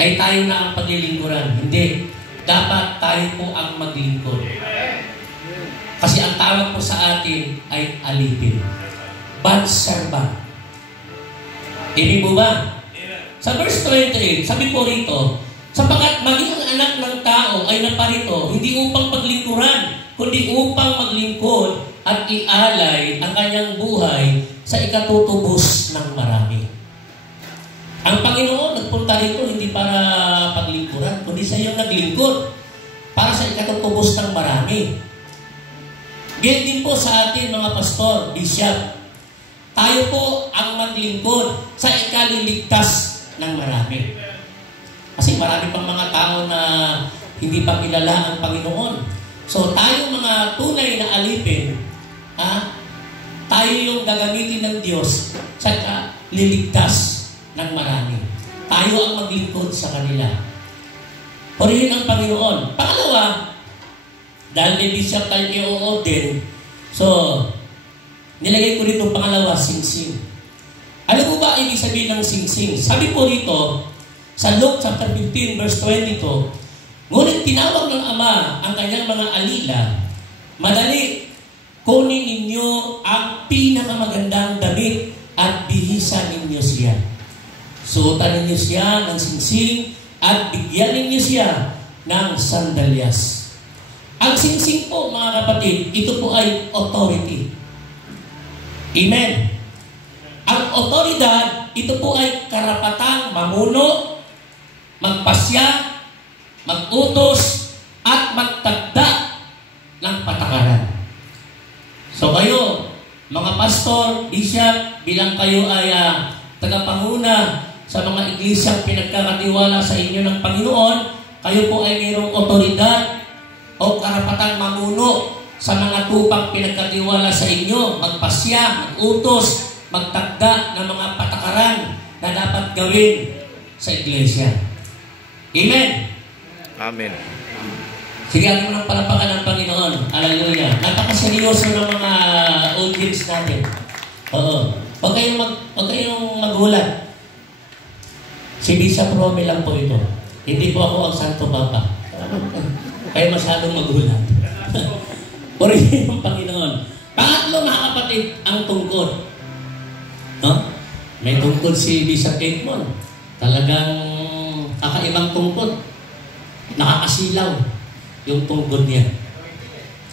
ay tayo na ang paglilingkuran. Hindi. Dapat tayo po ang maglingkod. Kasi ang tawag po sa atin ay alipin. Bond servant. Ibig po ba? Sa verse 28, sabi po rito, sapagkat maging ang anak ng tao ay naparito, hindi upang paglingkuran, kundi upang maglingkod at ialay ang kanyang buhay sa ikatutubos ng marami. Ang Panginoon nagpunta rito hindi para paglingkuran, kundi sa iyong naglingkod para sa ikatutubos ng marami. Ganyan din po sa atin mga pastor, bishop. Tayo po ang maglingkod sa ikaliligtas ng marami. Kasi marami pang mga tao na hindi pa kilala ang Panginoon. So tayo mga tunay na alipin, tayo yung gagamitin ng Diyos sa liligtas ng marami. Tayo ang maglingkod sa kanila. Purihin ang Panginoon. Pangalawa, dahil may bishop tayo i-o din, so nilagay ko rito pangalawa, singsing. Alam mo ba ibig sabihin ng singsing? Sabi po rito, sa Luke chapter 15 verse 22, ngunit tinawag ng Ama ang kanyang mga alila, madali, kunin ninyo ang pinakamagandang damit at bihisan ninyo siya. Suotan ninyo siya ng singsing at bigyan ninyo siya ng sandalyas. Ang singsing po mga kapatid, ito po ay authority. Amen. Ang otoridad, ito po ay karapatang mamuno, magpasya, mag-utos, at magtagda ng patakaran. So kayo, mga pastor, bishop, bilang kayo ay tagapanguna sa mga iglesyang pinagkakatiwala sa inyo ng Panginoon, kayo po ay mayroong otoridad o karapatang mamuno sa mga tupang pinagkatiwala sa inyo, magpasya, mag-utos, magtagda ng mga patakaran na dapat gawin sa iglesia. Amen? Amen. Sige, atin mo ng palapakan ng Panginoon. Hallelujah. Napakaseryoso ng mga audience natin. Oo. Huwag kayong magulat. Si Bishop Romy lang po ito. Hindi po ako ang Santo Papa. Kaya masyadong magulat. Purihin ang Panginoon. Pangatlo, mga kapatid, ang tungkod. No? May tungkod si Bishop Edmond. Talagang kakaibang tungkod. Nakakasilaw yung tungkod niya.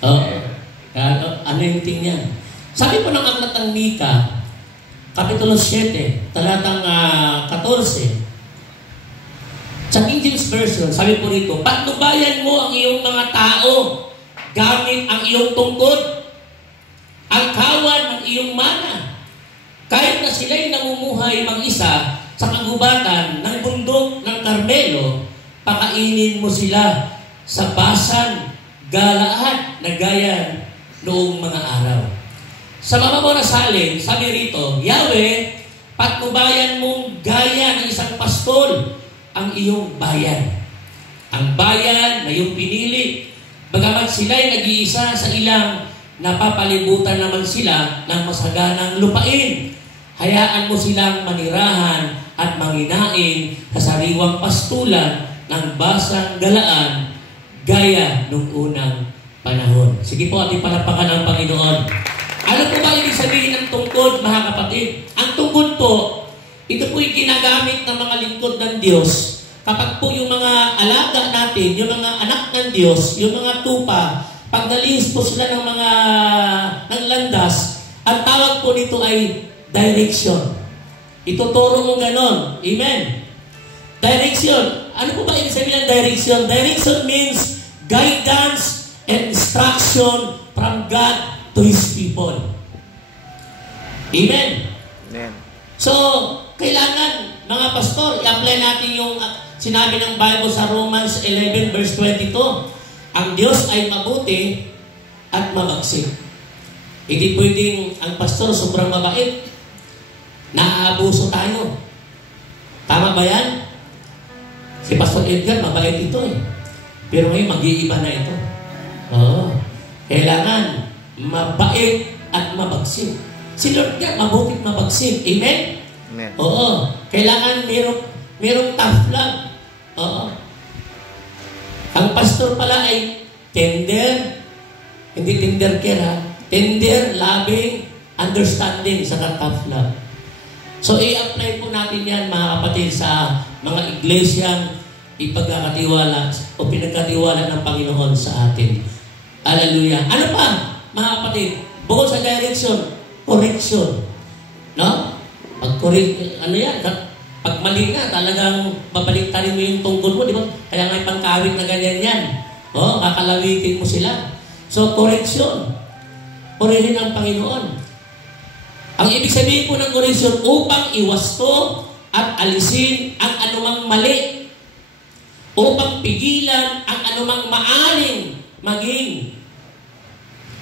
Ano yung ting niya? Sabi po ng aklat ng Mika, Kapitulo 7, talatang 14, sa King James Version, sabi po rito, patnubayan mo ang iyong mga tao gamit ang iyong tungkod, ang kawan ng iyong mana. Kahit na sila'y namumuhay mag-isa sa kagubatan ng bundok ng Carmelo, pakainin mo sila sa basan, galaan na gaya noong mga araw. Sa mababaw na salin, sabi rito, Yahweh, patnubayan mong gaya ng isang pastol ang iyong bayan. Ang bayan na iyong pinili, bagamat sila'y nag-iisa sa ilang, napapalibutan naman sila ng masaganang lupain. Hayaan mo silang manirahan at manginain sa sariwang pastulan ng basang galaan gaya nung unang panahon. Sige po, ating palapakan ang Panginoon. Alam po ba ibig sabihin ng tungkod, mga kapatid? Ang tungkod po, ito po'y ginagamit ng mga lingkod ng Diyos. Kapag po yung mga alaga natin, yung mga anak ng Diyos, yung mga tupa, pag nalihis po sila ng mga ng landas, ang tawag po nito ay direction. Ituturo mo ganon. Amen. Direction. Ano po ba ibig sabihin ng direction? Direction means guidance and instruction from God to His people. Amen. Amen. So, kailangan, mga pastor, i-apply natin yung sinabi ng Bible sa Romans 11 verse 22. Ang Diyos ay mabuti at mabagsik. Hindi pwedeng ang pastor sobrang mabait. Naaabuso tayo. Tama ba yan? Si Pastor Edgar, mabait ito eh. Pero ngayon, mag-iiba na ito. Oo. Kailangan mabait at mabagsik. Si Lord nga, mabuti at mabagsik. Amen? Amen. Oo. Kailangan merong tough love. pastor pala ay tender, hindi tender care ha, tender, loving, understanding, sa tough love. So, i-apply po natin yan, mga kapatid, sa mga iglesyang ipagkakatiwala o pinagkatiwala ng Panginoon sa atin. Hallelujah. Ano pa, mga kapatid? Bukod sa direction, correction. No? Ano yan? Pag mali nga, talagang babaliktarin mo yung tungkol mo, di ba? Kaya nga pangkawit na ganyan yan. O, kakalawitin mo sila. So, correction. Purihin ang Panginoon. Ang ibig sabihin po ng correction, upang iwasto at alisin ang anumang mali. Upang pigilan ang anumang maaring maging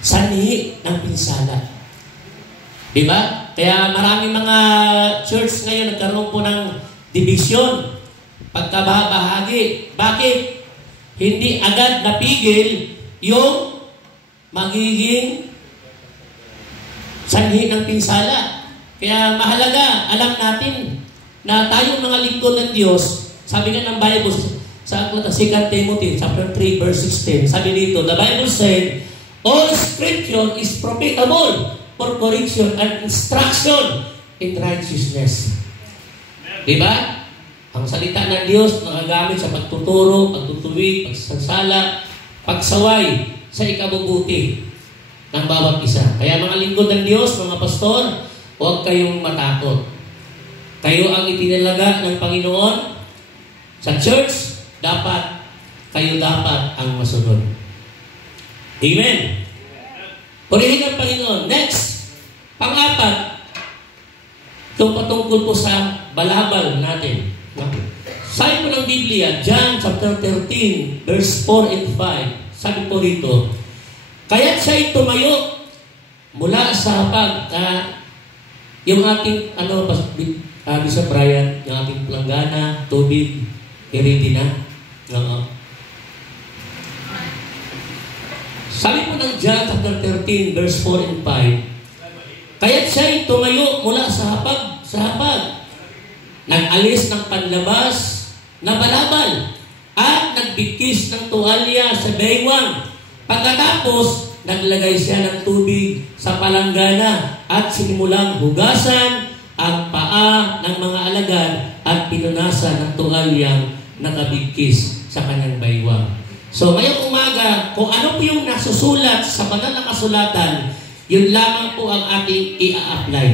sanhi ng pinsala. Diba? Kaya maraming mga church ngayon nagkaroon po ng division, pagkabahagi. Bakit? Hindi agad napigil yung magiging sanhi ng pinsala. Kaya mahalaga, alam natin na tayong mga lingkod ng Diyos, sabi nga ng Bible, sa 2 Timothy chapter 3 verse 16, sabi dito, the Bible said, all scripture is profitable for correction and instruction in righteousness. Diba? Ang salita ng Diyos nagagamit sa pagtuturo, pagtutuwid, pagsansala, pagsaway sa ikabubuti ng bawat isa. Kaya mga lingkod ng Diyos, mga pastor, huwag kayong matakot. Kayo ang itinalaga ng Panginoon sa church, kayo dapat ang masunod. Amen. Purihin ang Panginoon. Next, pang-apat, itong patungkol po sa balabal natin. Sabi po ng Biblia, John chapter 13, verse 4 and 5, sabi po rito, kaya't siya'y tumayo mula sa yung ating, Bishop Brian, yung ating planggana, tubig, i-ready na. Sabi po ng John chapter 13 verse 4 and 5, kaya't siya'y tumayo mula sa hapag, nag-alis ng panlabas na balabal at nagbigkis ng tuwalya sa baywang. Pagkatapos, naglagay siya ng tubig sa palanggana at sinimulang hugasan ang paa ng mga alagad at pinunasan ng tuwalyang nakabigkis sa kanyang baywang. So, ngayong umaga, kung ano po yung nasusulat sa banal na kasulatan, yun lamang po ang ating i-apply.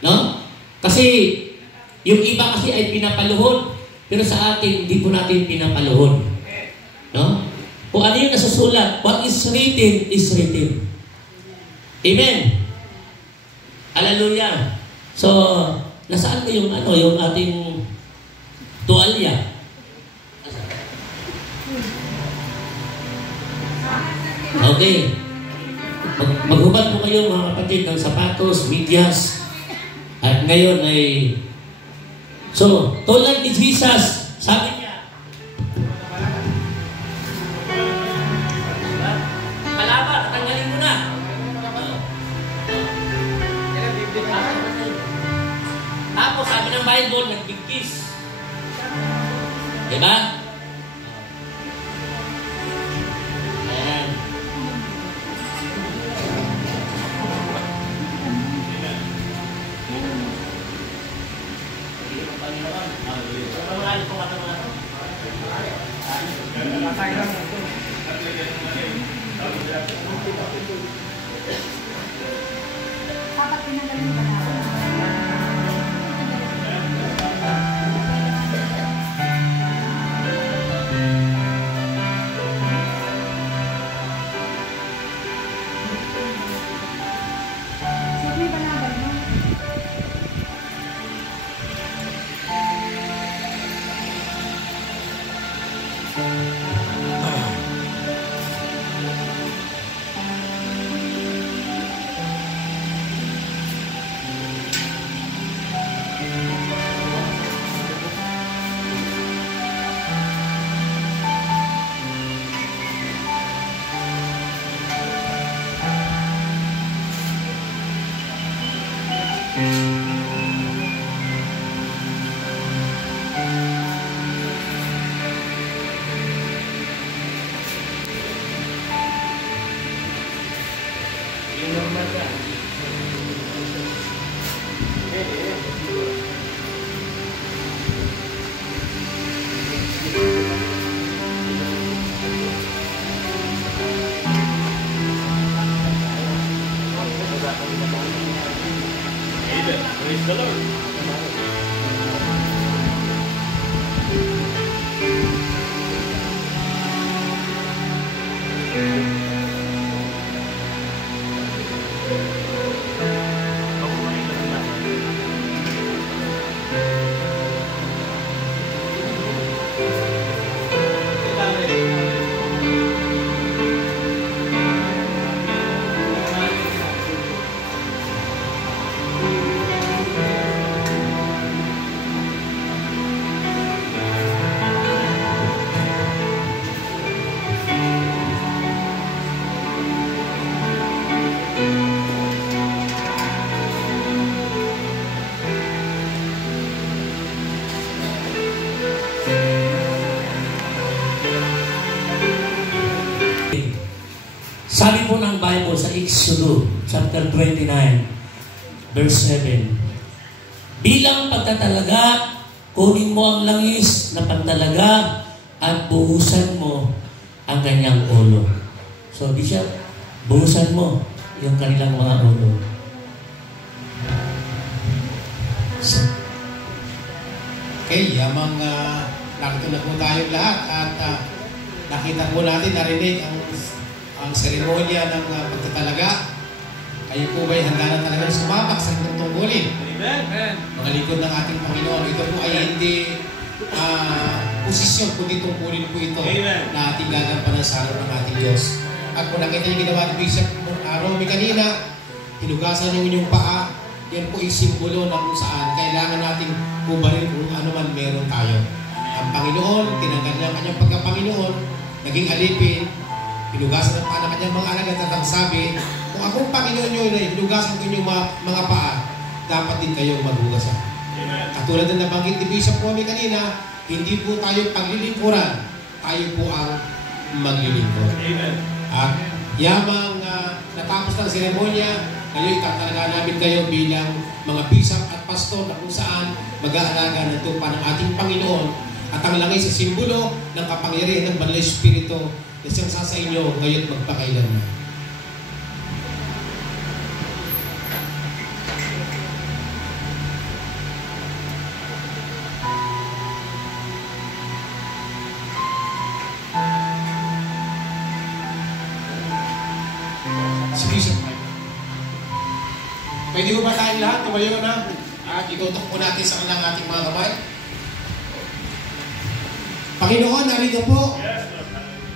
No? Kasi, yung iba kasi ay pinapaluhod, pero sa atin, hindi po natin pinapaluhod. No? Kung ano yung nasusulat, what is written is written. Amen. Hallelujah. So, nasaan ko yung yung ating tuwalya? Okay. Maghubad po kayo mga kapatid ng sapatos, medyas. At ngayon ay tulad ni Jesus, sabi niya, kalaba, tanggalin mo na. Tapos sabi ng Bible, nagbigkis. Diba? Ayan. Dapat pinagaling ka na. Sabi po ng Bible sa Exodus chapter 29 verse 7, bilang pagtatalaga, kunin mo ang langis na pantalaga at buhusan mo ang kanyang ulo. So, Bishop, buhusan mo yung kanilang mga ulo. Okay, yamang nakita na po tayong lahat at nakita po natin, narinig ang seremonya ng pagtatalaga. Kayo po ba'y handa na talaga sumabak sa inyong tungkulin? Amen. Mga lingkod ng ating Panginoon. Ito po ay hindi posisyon, kundi tungkulin po ito. Amen. Na ating gagampanan sa harap ng ating Diyos. At kung nakita niyo ginawa ni Bishop Romy kanina, hinugasan yung inyong paa, yan po ay simbolo na kung saan kailangan nating kubarin kung ano man meron tayo. Ang Panginoon, tinanggal niya ang kanyang pagkapanginoon, naging alipin, hinugasan ng paa ng kanyang mga anak at sabi, kung akong Panginoon nyo na hinugasan ko inyong mga paa, dapat din kayong maghugasan. Katulad ng nabanggit ni Bishop Romy kanina, hindi po tayo paglilingkuran, tayo po ang maglilingkod. At yamang natapos ng seremonya, ngayon itatalaga namin kayo bilang mga bishop at pastor na kung saan mag-aalaga ng tupa ng ating Panginoon at ang langay sa simbolo ng kapangyarihan ng Banal na Espiritu na siyang sa inyo ngayon magpakailanman. Si Bishop Mike. Pwede ba tayong lahat? Tumayo na. At itutok po natin sa kanilang ating mga kamay. Panginoon, narito po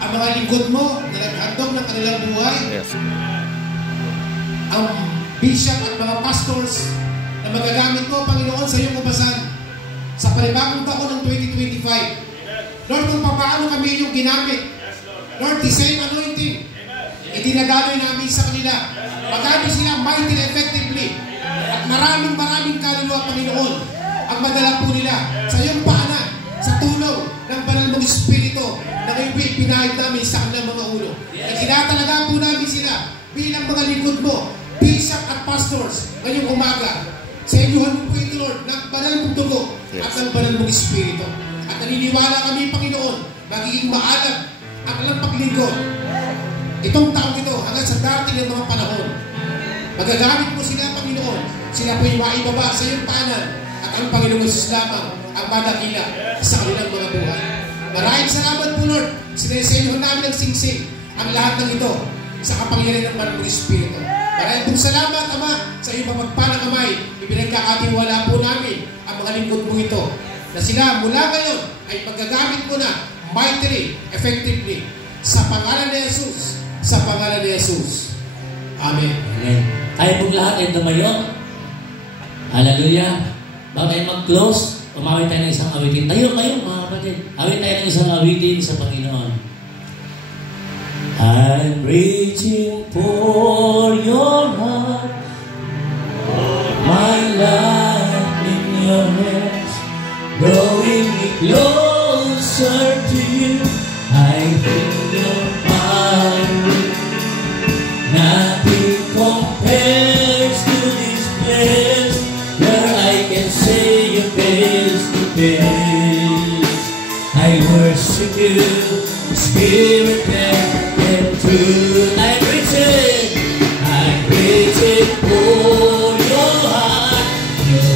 ang mga lingkod mo na naghandog ng kanilang buhay. Ang bishop at mga pastors na magagamit mo, Panginoon, sa iyong kabasan sa panibagong taon ng 2025. Lord, kung paano kami yung ginamit. Lord, the same anointing. Itinaganoy namin sa kanila. Magamit sila mighty effectively. At maraming kaluluwa, Panginoon, ang madala po nila sa iyong paanan, sa tulong ng Banal mong Espiritu na kayo pinahid namin sa kanilang mga ulo. At kinatalaga po namin sila bilang mga lingkod mo, bishop at pastors, ngayong umaga. Sa inyuhan mo po ito, Lord, ng Banal mong dugo at ng Banal mong Espiritu. At naniniwala kami, Panginoon, magiging maalam ang kanilang paglingkod itong taong ito hanggang sa dating ng mga panahon. Magagamit mo sila, Panginoon. Sila po yung maibaba sa iyong paanan at ang Panginoon Jesus lamang ang madakila sa kanilang mga buhay. Maraming salamat po, Lord. Sinesenyohan namin ang singsing ang lahat ng ito sa kapangyarihan ng Banal mong Espiritu. Maraming pong salamat, Ama, sa iyong mapagpalang kamay. Ipinagkakatiwala po namin ang mga lingkod mo ito na sila mula ngayon ay magagamit mo na mightily, effectively sa pangalan ni Jesus. Sa pangalan ni Jesus. Amen. Amen. Tayo pong lahat ay tumayo. Hallelujah. Bago tayo mag-close, umawit tayo ng isang awitin. Tayo kayo, mga kapatid. Awit tayo ng isang awitin sa Panginoon. I'm reaching for your heart, my life in your hands, drawing me closer to you. I feel your power. Nothing compares to this place where I can see you face to face. I worship you, Spirit and truth. I'm reaching for your heart, your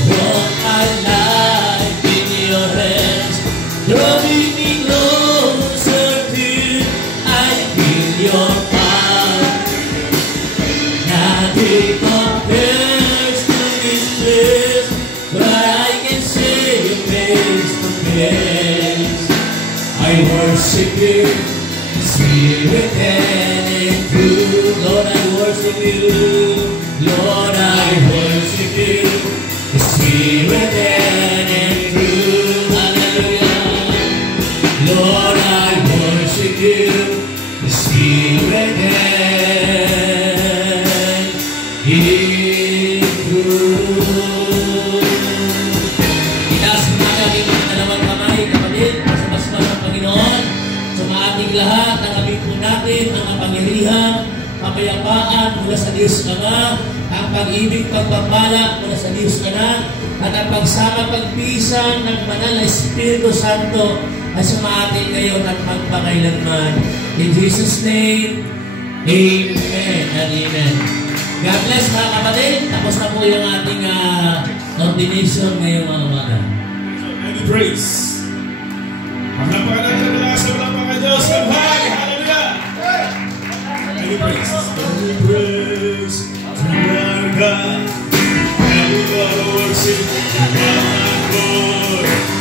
worship you, Spirit and in truth. Lord, I worship you. Lord, I worship you, Spirit and in truth. Hallelujah. Lord, I worship you, Spirit and in truth. Itaas natin ang ating dalawang kamay, kapatid, pasabas-bas ng Panginoon. Ating lahat, tanggapin po natin ang kapangyarihan, kapayapaan mula sa Diyos Ama, ang pag-ibig, pagpapala mula sa Diyos Anak, at ang pagsama pagpisan ng Banal na Espiritu Santo ay sumatin ngayon at magpakailanman. In Jesus' name, Amen and Amen. God bless mga kapatid. Tapos na po yung ating ordination ngayong mga umaga. Any praise. Ang napakalaga nila sa mga Diyos. Hallelujah! Any praise. Any praise to our God. And we gotta worship our God.